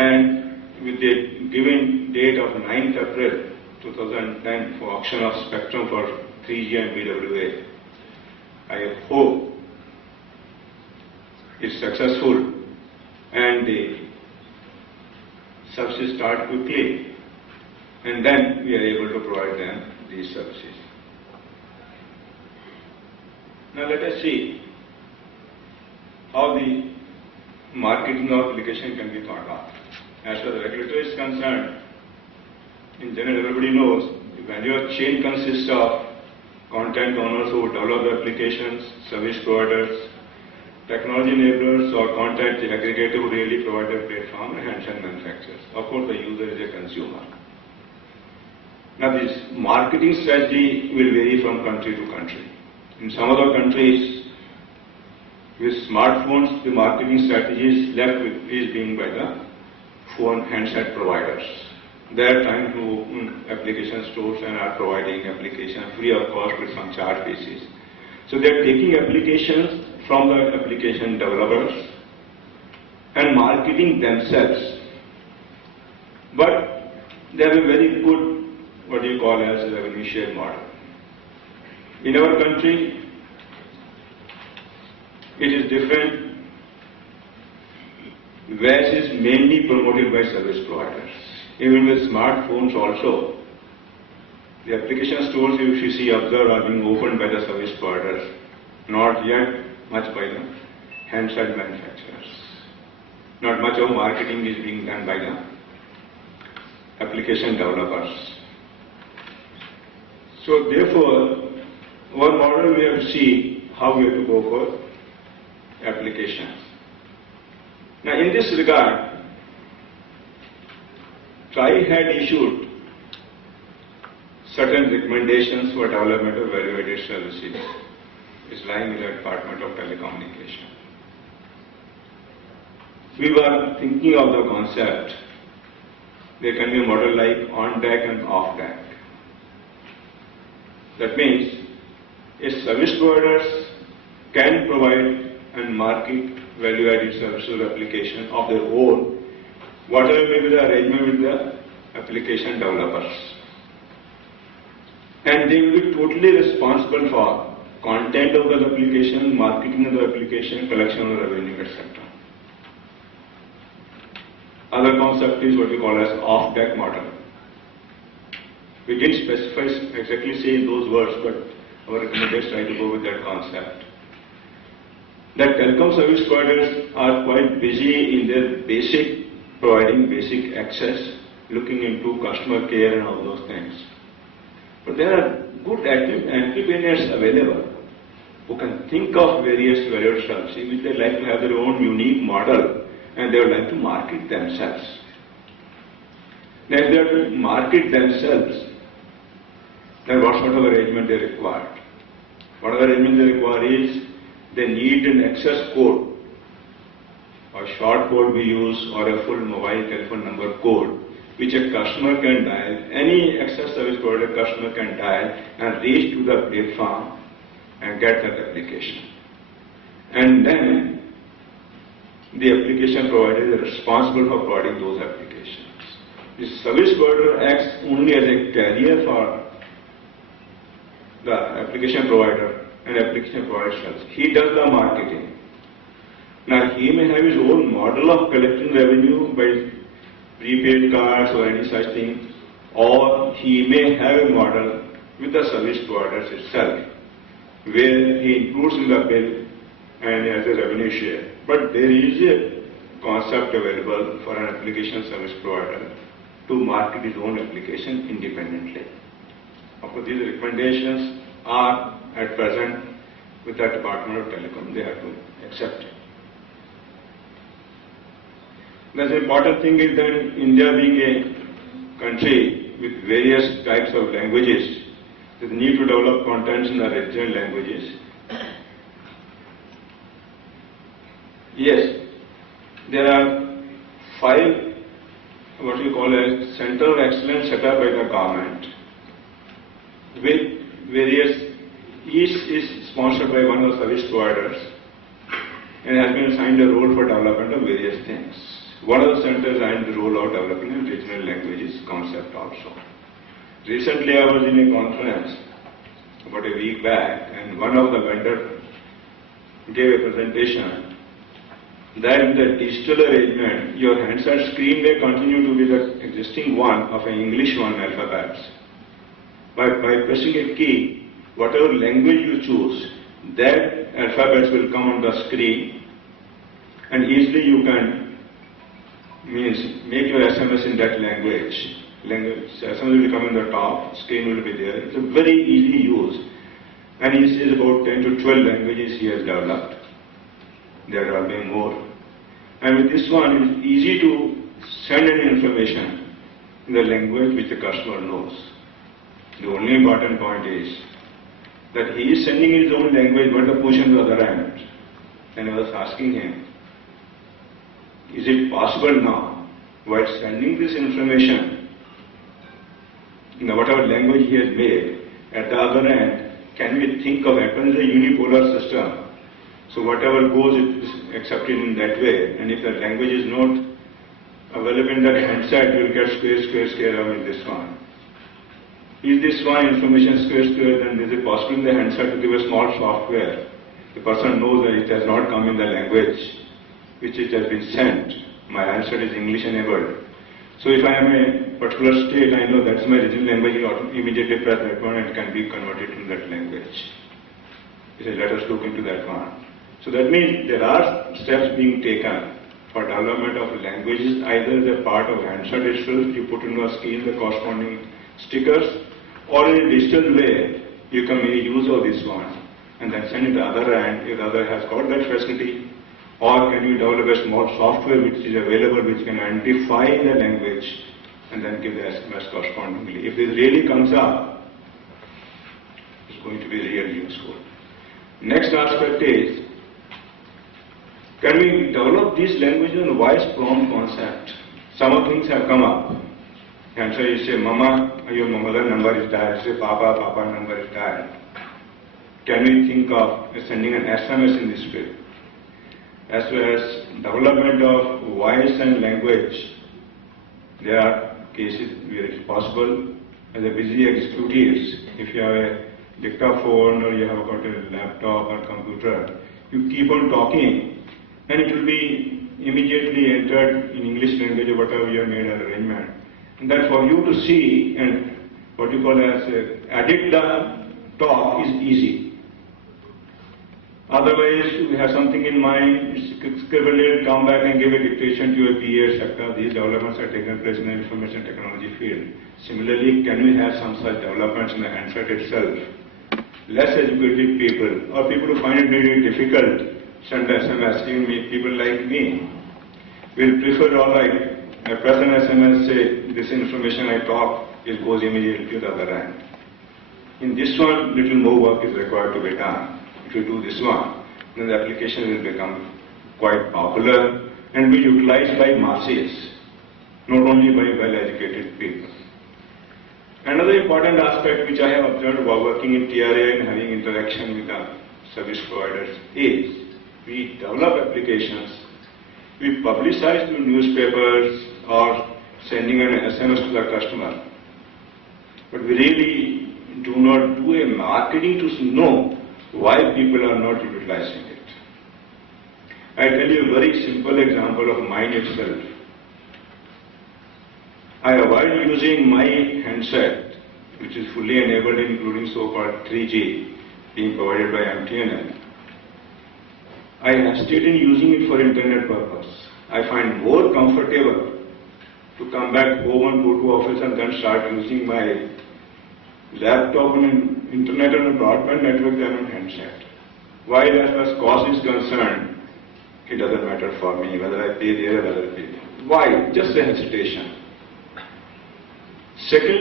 and with the given date of 9th April 2010 for auction of spectrum for 3G and BWA. I hope it's successful and the services start quickly, and then we are able to provide them these services. Now let us see how the marketing of application can be thought of. As far as the regulator is concerned, in general everybody knows when your chain consists of content owners who develop the applications, service providers, technology enablers or content aggregator who really provide a platform, and handset manufacturers. Of course, the user is a consumer. Now, this marketing strategy will vary from country to country. In some other countries, with smartphones, the marketing strategy is being by the phone handset providers. They are trying to application stores and are providing application free of cost with some charge basis. So they are taking applications from the application developers and marketing themselves. But they have a very good, what you call as a revenue share model. In our country, it is different. VAS is mainly promoted by service providers. Even with smartphones also, the application stores, if you see, observe, are being opened by the service providers, not yet much by the handset manufacturers. Not much of marketing is being done by the application developers. So therefore, our model we have to see how we have to go for applications. Now in this regard, TRI had issued certain recommendations for development of value-added services. It's lying in the Department of Telecommunication. We were thinking of the concept. There can be a model like on-deck and off-deck. That means a service providers can provide and market value-added services or application of their own, whatever may be the arrangement with the application developers. And they will be totally responsible for content of the application, marketing of the application, collection of revenue, etc. Other concept is what we call as off-deck model. We didn't specify exactly say in those words, but our recommenders try to go with that concept. That telecom service providers are quite busy in their providing basic access, looking into customer care and all those things. But there are good entrepreneurs available who can think of various value services which they like to have their own unique model and they would like to market themselves. Now if they have to market themselves, then what sort of arrangement they require? What other arrangement they require is they need an access code, or short code we use, or a full mobile telephone number code, which a customer can dial, any access service provider customer can dial and reach to the platform and get that application. And then the application provider is responsible for providing those applications. The service provider acts only as a carrier for the application provider and application provider sells. He does the marketing. Now he may have his own model of collecting revenue by prepaid cards or any such thing, or he may have a model with the service providers itself, where he includes in the bill and has a revenue share. But there is a concept available for an application service provider to market his own application independently. Of course, these recommendations are at present with the Department of Telecom. They have to accept it. The important thing is that India being a country with various types of languages, there is a need to develop contents in the regional languages. Yes, there are 5 what you call as Center of Excellence set up by the government, with various, each is sponsored by one of the service providers and has been assigned a role for development of various things. One of the centers are in the role of developing a regional languages concept also. Recently I was in a conference about a week back, and one of the vendors gave a presentation that in the digital arrangement, your handset screen may continue to be the existing one of an English one alphabets. By pressing a key, whatever language you choose, that alphabets will come on the screen, and easily you can make your SMS in that language. SMS will come in the top, screen will be there. It's a very easy use. And he says about 10 to 12 languages he has developed. There are many more. And with this one, it's easy to send any information in the language which the customer knows. The only important point is that he is sending his own language, but the push on the other end. And I was asking him, is it possible now, while sending this information in whatever language he has made, at the other end, can we think of happens a unipolar system? So whatever goes is accepted in that way, and if the language is not available in that handset, you will get square in this one. Is this one information square, then is it possible in the handset to give a small software? The person knows that it has not come in the language which it has been sent. My handset is English enabled. So if I am in a particular state, I know that's my regional language, I will immediately press that one and it can be converted to that language. He said, let us look into that one. So that means there are steps being taken for development of languages, either as a part of handset itself, you put into a screen the corresponding stickers, or in a digital way, you can make use of this one and then send it to the other end if the other has got that facility. Or can you develop a small software which is available which can identify the language and then give the SMS correspondingly. If this really comes up, it's going to be really useful. Next aspect is, can we develop these languages on voice prompt concept? Some of things have come up. And so you say, Mama, your mother number is dialed. You say, Papa number is dialed. Can we think of sending an SMS in this way? As well as development of voice and language, there are cases where it's possible. As a busy executives, if you have a dictaphone or you have got a laptop or computer, you keep on talking and it will be immediately entered in English language or whatever you have made an arrangement. And that for you to see and what you call as edit the talk is easy. Otherwise, you have something in mind, scribble it, come back and give a dictation to your PA, etc. These developments are taking place in the information technology field. Similarly, can we have some such developments in the handset itself? Less educated people or people who find it very difficult send SMS, even people like me will prefer, all right, I press an SMS, say this information I talk, it goes immediately to the other end. In this one, little more work is required to be done. If you do this one, then the application will become quite popular and be utilized by masses, not only by well-educated people. Another important aspect which I have observed while working in TRA and having interaction with the service providers is, we develop applications, we publicize to newspapers or sending an SMS to the customer, but we really do not do a marketing to know why people are not utilizing it. I tell you a very simple example of mine itself. I avoid using my handset, which is fully enabled including so-called 3G being provided by MTNL. I hesitate in using it for internet purpose. I find more comfortable to come back home and go to office and then start using my laptop and internet and a broadband network than on handset. While as far as cost is concerned, it doesn't matter for me whether I pay there or whether I pay there. Why? Just a hesitation. Secondly,